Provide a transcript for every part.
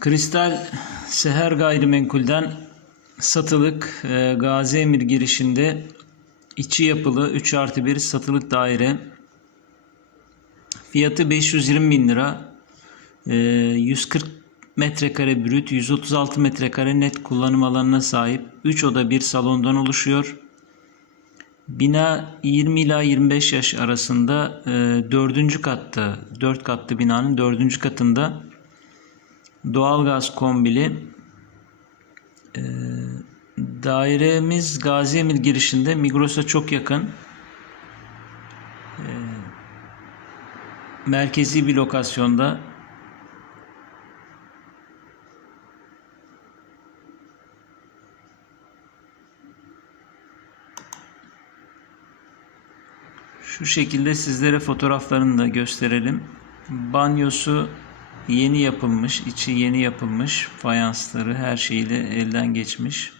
Kristal Seher Gayrimenkul'den satılık e, Gazi Emir girişinde içi yapılı 3 artı 1 satılık daire. Fiyatı 520 bin lira. E, 140 metrekare brüt, 136 metrekare net kullanım alanına sahip. 3 oda 1 salondan oluşuyor. Bina 20 ila 25 yaş arasında e, 4. katta, 4 katlı binanın 4. katında doğalgaz kombili. E, dairemiz Gazi Emir girişinde Migros'a çok yakın. E, merkezi bir lokasyonda. Şu şekilde sizlere fotoğraflarını da gösterelim. Banyosu yeni yapılmış, içi yeni yapılmış. Fayansları her şeyiyle elden geçmiş.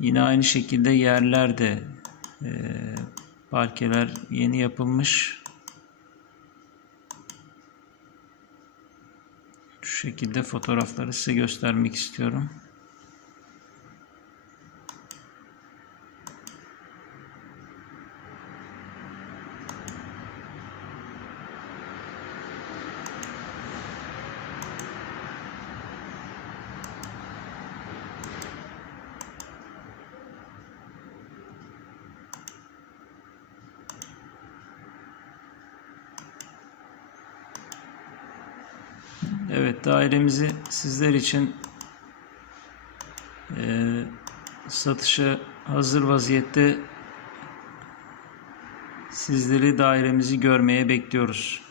Yine aynı şekilde yerler de e, parkeler yeni yapılmış. Şu şekilde fotoğrafları size göstermek istiyorum. Evet dairemizi sizler için eee, satışa hazır vaziyette sizleri dairemizi görmeye bekliyoruz.